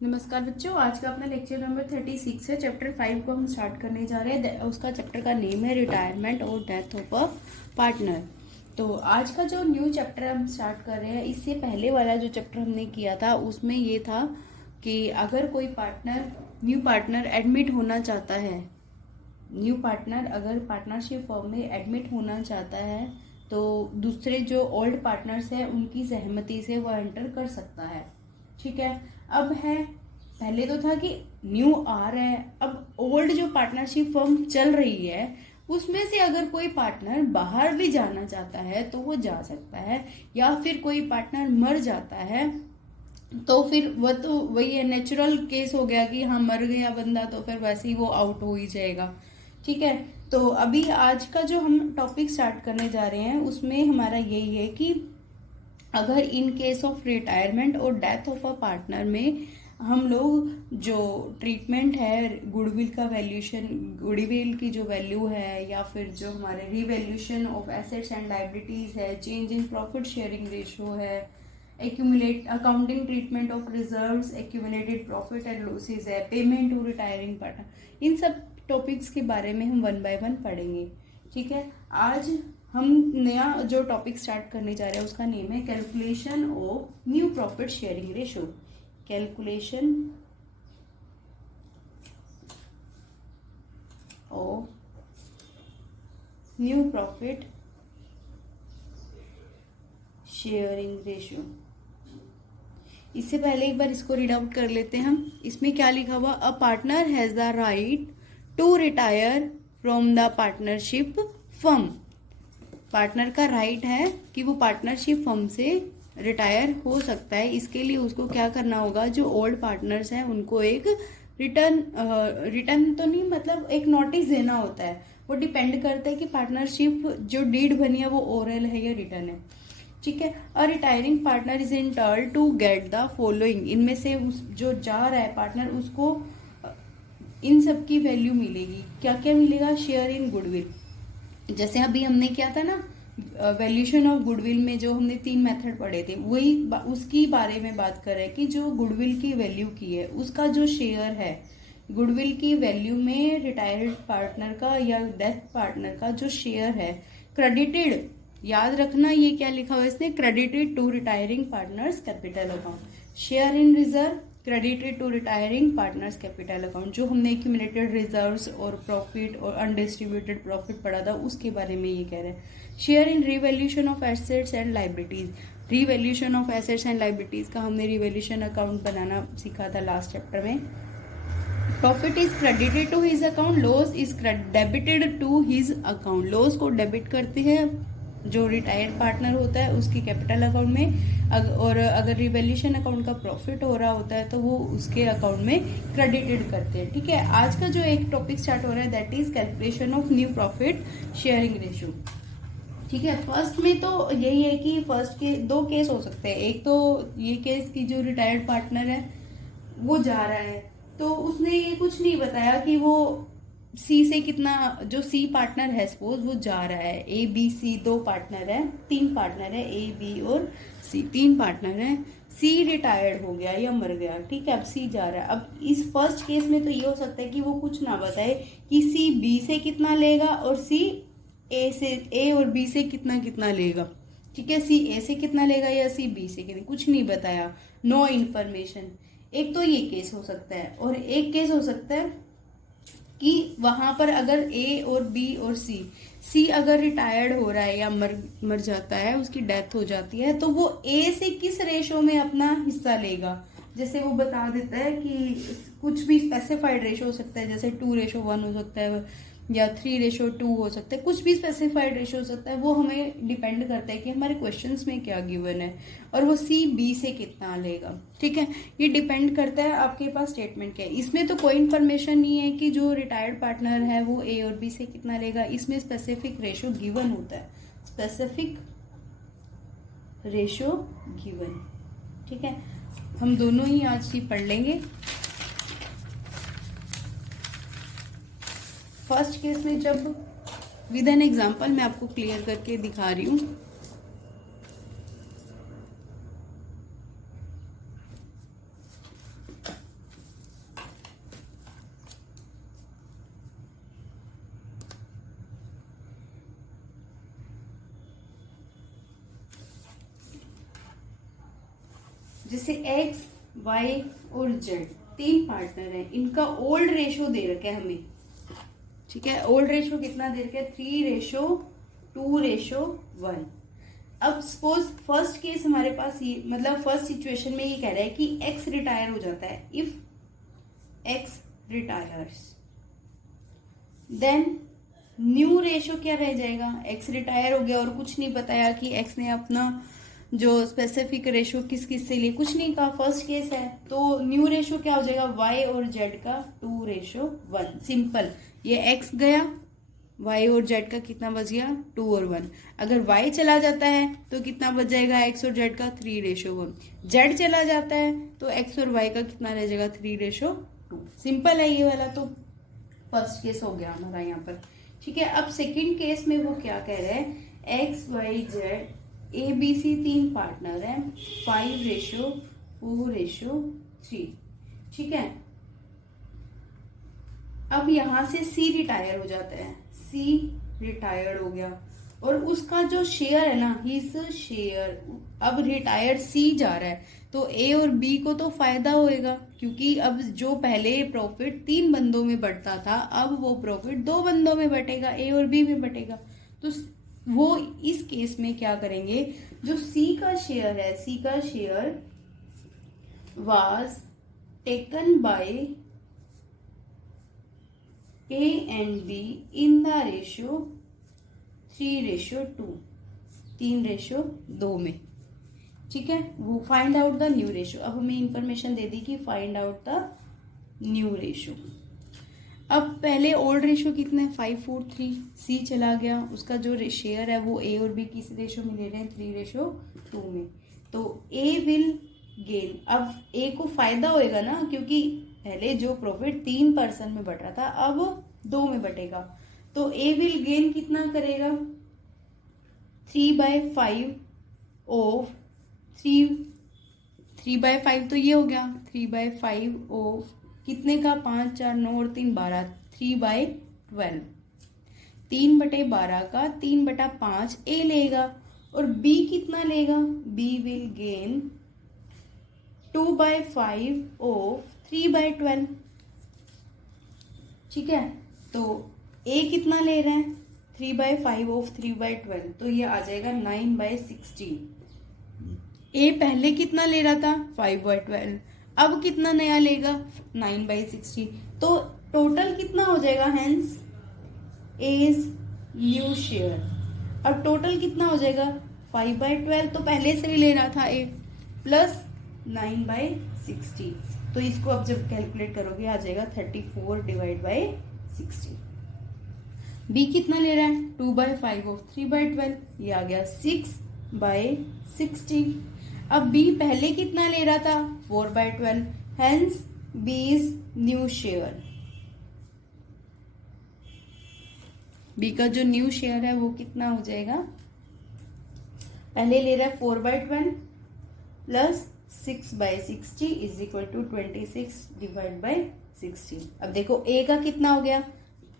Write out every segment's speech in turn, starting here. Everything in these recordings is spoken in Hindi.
नमस्कार बच्चों, आज का अपना लेक्चर नंबर 36 है। चैप्टर 5 को हम स्टार्ट करने जा रहे हैं। उसका चैप्टर का नेम है रिटायरमेंट और डेथ ऑफ अ पार्टनर। तो आज का जो न्यू चैप्टर हम स्टार्ट कर रहे हैं, इससे पहले वाला जो चैप्टर हमने किया था उसमें ये था कि अगर कोई न्यू पार्टनर एडमिट होना चाहता है, न्यू पार्टनर अगर पार्टनरशिप फर्म में एडमिट होना चाहता है तो दूसरे जो ओल्ड पार्टनर्स हैं उनकी सहमति से वो एंटर कर सकता है। ठीक है। अब है, पहले तो था कि न्यू आ रहा है, अब ओल्ड जो पार्टनरशिप फर्म चल रही है उसमें से अगर कोई पार्टनर बाहर भी जाना चाहता है तो वो जा सकता है, या फिर कोई पार्टनर मर जाता है तो फिर वह तो वही है, नेचुरल केस हो गया कि हाँ मर गया बंदा तो फिर वैसे ही वो आउट हो ही जाएगा। ठीक है। तो अभी आज का जो हम टॉपिक स्टार्ट करने जा रहे हैं उसमें हमारा यही है कि अगर इन केस ऑफ रिटायरमेंट और डेथ ऑफ अ पार्टनर में हम लोग जो ट्रीटमेंट है, गुडविल का वैल्यूएशन, गुडविल की जो वैल्यू है, या फिर जो हमारे revaluation of assets and liabilities है, change in profit sharing ratio है, accumulate accounting treatment of reserves, accumulated profit and losses है, पेमेंट टू रिटायरिंग पार्टनर, इन सब टॉपिक्स के बारे में हम वन बाय वन पढ़ेंगे। ठीक है। आज हम नया जो टॉपिक स्टार्ट करने जा रहे हैं उसका नेम है calculation of new profit sharing ratio. Calculation of new profit sharing ratio. इससे पहले एक बार इसको रीड आउट कर लेते हैं हम। इसमें क्या लिखा हुआ, a partner has the right to retire from the partnership firm. Partner का राइट है कि वो पार्टनरशिप फर्म से रिटायर हो सकता है। इसके लिए उसको क्या करना होगा, जो ओल्ड पार्टनर्स हैं उनको एक रिटर्न तो नहीं, मतलब एक नोटिस देना होता है। वो डिपेंड करता है कि पार्टनरशिप जो डीड बनी है वो ओरल है या रिटर्न है। ठीक है। A retiring partner is entered to get the following. इनमें से जो जा रहा है पार्टनर उसको इन सब की वैल्यू मिलेगी। क्या क्या मिलेगा, शेयर इन गुडविल, जैसे अभी हमने किया था ना वैल्यूएशन ऑफ गुडविल में, जो हमने 3 मेथड पढ़े थे वही उसकी बारे में बात कर रहे हैं कि जो गुडविल की वैल्यू की है उसका जो शेयर है गुडविल की वैल्यू में रिटायर्ड पार्टनर का या डेथ पार्टनर का जो शेयर है, क्रेडिटेड, याद रखना ये क्या लिखा हुआ है इसने, credited to retiring partner's capital account. Share in reserve credited to retiring partner's capital account. जो हमने एक्यूमुलेटेड रिजर्व्स और प्रॉफिट और अनडिस्ट्रीब्यूटेड प्रॉफिट पढ़ा था उसके बारे में ये कह रहे हैं। Share in revaluation of assets and liabilities. Revaluation of assets and liabilities का हमने रिवैल्यूएशन अकाउंट बनाना सीखा था लास्ट चैप्टर में। Profit is credited to his account, loss is debited to his account. Loss को डेबिट करते हैं जो रिटायर्ड पार्टनर होता है उसकी कैपिटल अकाउंट में, और अगर रिवैल्यूएशन अकाउंट का प्रॉफिट हो रहा होता है तो वो उसके अकाउंट में क्रेडिटेड करते हैं। ठीक है। आज का जो एक टॉपिक स्टार्ट हो रहा है that is calculation of new profit sharing ratio. ठीक है। फर्स्ट में तो यही है कि फर्स्ट के 2 केस हो सकते हैं। एक तो ये केस की जो रिटायर्ड पार्टनर है वो जा रहा है तो उसने ये कुछ नहीं बताया कि वो सी से कितना, जो सी पार्टनर है सपोज वो जा रहा है, ए बी सी 2 पार्टनर है, 3 पार्टनर है, ए बी और सी 3 पार्टनर है। सी रिटायर्ड हो गया या मर गया। ठीक है। अब सी जा रहा है। अब इस फर्स्ट केस में तो ये हो सकता है कि वो कुछ ना बताए कि सी बी से कितना लेगा और सी ए और बी से कितना कितना लेगा। ठीक है। सी ए से कितना लेगा या सी बी से कितना, कुछ नहीं बताया, नो इन्फॉर्मेशन। एक तो ये केस हो सकता है, और एक केस हो सकता है कि वहां पर अगर ए और बी और सी अगर रिटायर्ड हो रहा है या मर जाता है, उसकी डेथ हो जाती है, तो वो ए से किस रेशो में अपना हिस्सा लेगा। जैसे वो बता देता है कि कुछ भी स्पेसिफाइड रेशो हो सकता है, जैसे 2:1 हो सकता है या 3:2 हो सकता है, कुछ भी स्पेसिफाइड रेशो हो सकता है। वो हमें डिपेंड करता है कि हमारे क्वेश्चंस में क्या गिवन है, और वो सी बी से कितना लेगा। ठीक है। ये डिपेंड करता है आपके पास स्टेटमेंट क्या है। इसमें तो कोई इन्फॉर्मेशन नहीं है कि जो रिटायर्ड पार्टनर है वो ए और बी से कितना लेगा। इसमें स्पेसिफिक रेशो गिवन होता है, स्पेसिफिक रेशो गिवन। ठीक है। हम दोनों ही आज की पढ़ लेंगे। फर्स्ट केस में जब विद एन एग्जाम्पल मैं आपको क्लियर करके दिखा रही हूँ। जैसे एक्स, वाई और जेड 3 पार्टनर हैं, इनका ओल्ड रेशो दे रखा है हमें, ठीक है। ओल्ड रेशो कितना दे रखा है? 3:2:1। अब सपोज फर्स्ट केस हमारे पास ये, मतलब फर्स्ट सिचुएशन में ये कह रहा है कि एक्स रिटायर हो जाता है। If X retires then new ratio क्या रह जाएगा? एक्स रिटायर हो गया और कुछ नहीं बताया कि एक्स ने अपना जो स्पेसिफिक रेशो किस किस से लिए, कुछ नहीं कहा, फर्स्ट केस है। तो न्यू रेशो क्या हो जाएगा? वाई और जेड का 2:1। सिंपल, ये एक्स गया, वाई और जेड का कितना बच गया? 2 और 1। अगर वाई चला जाता है तो कितना बच जाएगा एक्स और जेड का? 3:1। जेड चला जाता है तो एक्स और वाई का कितना रह जाएगा? 3:2। सिंपल है ये वाला, तो फर्स्ट केस हो गया हमारा यहाँ पर, ठीक है। अब सेकंड केस में वो क्या कह रहे हैं? एक्स, वाई, जेड, ए, बी, सी 3 पार्टनर हैं, 5:4:3, ठीक है। अब यहां से सी रिटायर हो जाता है, सी रिटायर्ड हो गया और उसका जो शेयर है ना, हिज शेयर, अब रिटायर्ड सी जा रहा है तो ए और बी को तो फायदा होएगा, क्योंकि अब जो पहले प्रॉफिट 3 बंदों में बंटता था, अब वो प्रॉफिट 2 बंदों में बटेगा, ए और बी में बटेगा। तो वो इस केस में क्या करेंगे? जो सी का शेयर है, सी का share was taken by A and be in the ratio 3:2, 3:2 में, ठीक है। वो find out the new ratio. अब हमें इंफॉर्मेशन दे दी कि find out the new ratio. अब पहले ओल्ड रेशियो कितना है? 5:4:3। सी चला गया, उसका जो शेयर है वो ए और बी किस रेशियो में ले रहे हैं? 3:2 में। तो ए विल गेन, अब ए को फायदा होएगा ना, क्योंकि पहले जो प्रॉफिट 3% में बट रहा था अब 2 में बटेगा। तो ए विल गेन कितना करेगा? 3/5 ऑफ 3/5 तो ये हो गया, 3/5 ऑफ कितने का? 5, 4, 9 और 3, 12, 3/12। 3/12 का 3/5 ए लेगा और बी कितना लेगा? बी विल गेन 2/5 ऑफ 3/12, ठीक है। तो ए कितना ले रहे हैं? 3/5 ऑफ 3/12, तो ये आ जाएगा 9/16। ए पहले कितना ले रहा था? 5/12, अब कितना नया लेगा? 9/60। तो टोटल कितना हो जाएगा? Hence as new share. अब टोटल कितना हो जाएगा? 5/12 तो पहले से ही ले रहा था ए, प्लस 9/60। तो इसको अब जब कैलकुलेट करोगे आ जाएगा 34/60। बी कितना ले रहा है? 2/5 ऑफ 3/12, ये आ गया 6/60। अब बी पहले कितना ले रहा था? 4/12, hence B is new share. B का जो न्यू शेयर है वो कितना हो जाएगा? पहले ले रहा है 4/12 प्लस 6/60 इज इक्वल टू 26/60। अब देखो ए का कितना हो गया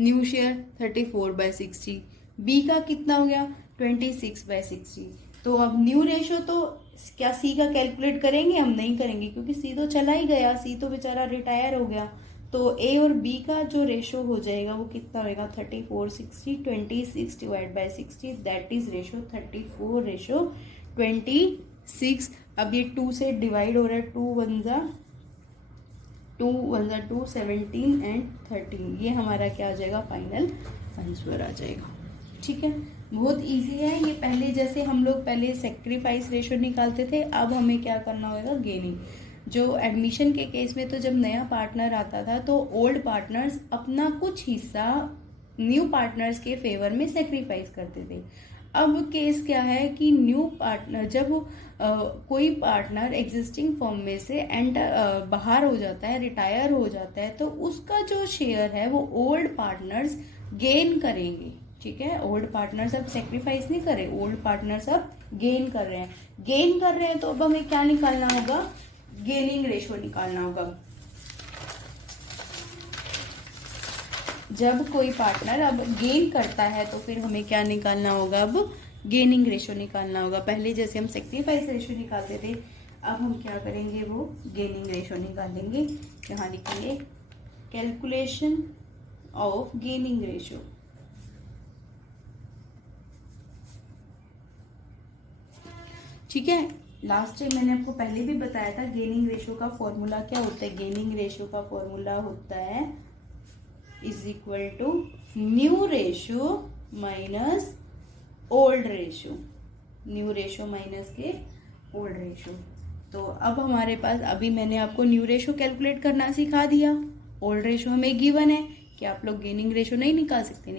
न्यू शेयर? 34/60। बी का कितना हो गया? 26/60। तो अब न्यू रेशो तो क्या सी का कैलकुलेट करेंगे? हम नहीं करेंगे, क्योंकि सी तो चला ही गया, सी तो बेचारा रिटायर हो गया। तो ए और बी का जो रेशो हो जाएगा वो कितना होगा? 34/60, 26/60, दैट इज रेशो 34:26। अब ये 2 से डिवाइड हो रहा है, 2 1 जा 2, 17 एंड 13। ये हमारा क्या आ जाएगा? फाइनल आंसर आ जाएगा, ठीक है। बहुत इजी है ये। पहले जैसे हम लोग पहले सेक्रीफाइस रेशो निकालते थे, अब हमें क्या करना होगा? गेनिंग। जो एडमिशन के केस में तो जब नया पार्टनर आता था तो ओल्ड पार्टनर्स अपना कुछ हिस्सा न्यू पार्टनर्स के फेवर में सेक्रीफाइस करते थे। अब केस क्या है कि न्यू पार्टनर जब कोई पार्टनर एग्जिस्टिंग फर्म में से बाहर हो जाता है, रिटायर हो जाता है, तो उसका जो शेयर है वो ओल्ड पार्टनर्स गेन करेंगे, ठीक है। ओल्ड पार्टनर्स अब सेक्रीफाइस नहीं कर रहे, ओल्ड पार्टनर्स अब गेन कर रहे हैं। गेन कर रहे हैं तो अब हमें क्या निकालना होगा? गेनिंग रेशो निकालना होगा। जब कोई पार्टनर अब गेन करता है तो फिर हमें क्या निकालना होगा? अब गेनिंग रेशो निकालना होगा। पहले जैसे हम सेक्रीफाइस रेशो निकालते थे, अब हम क्या करेंगे, वो गेनिंग रेशो निकालेंगे। यहाँ लिखेंगे कैलकुलेशन ऑफ गेनिंग रेशो। ठीक है, लास्ट टाइम मैंने आपको पहले भी बताया था गेनिंग रेशो का फॉर्मूला क्या होता है। गेनिंग रेशो का फॉर्मूला होता है is equal to new ratio minus old ratio, new ratio minus के ओल्ड रेशो। तो अब हमारे पास, अभी मैंने आपको न्यू रेशो कैलकुलेट करना सिखा दिया, ओल्ड रेशो हमें गिवन है कि आप लोग गेनिंग रेशो नहीं निकाल सकते।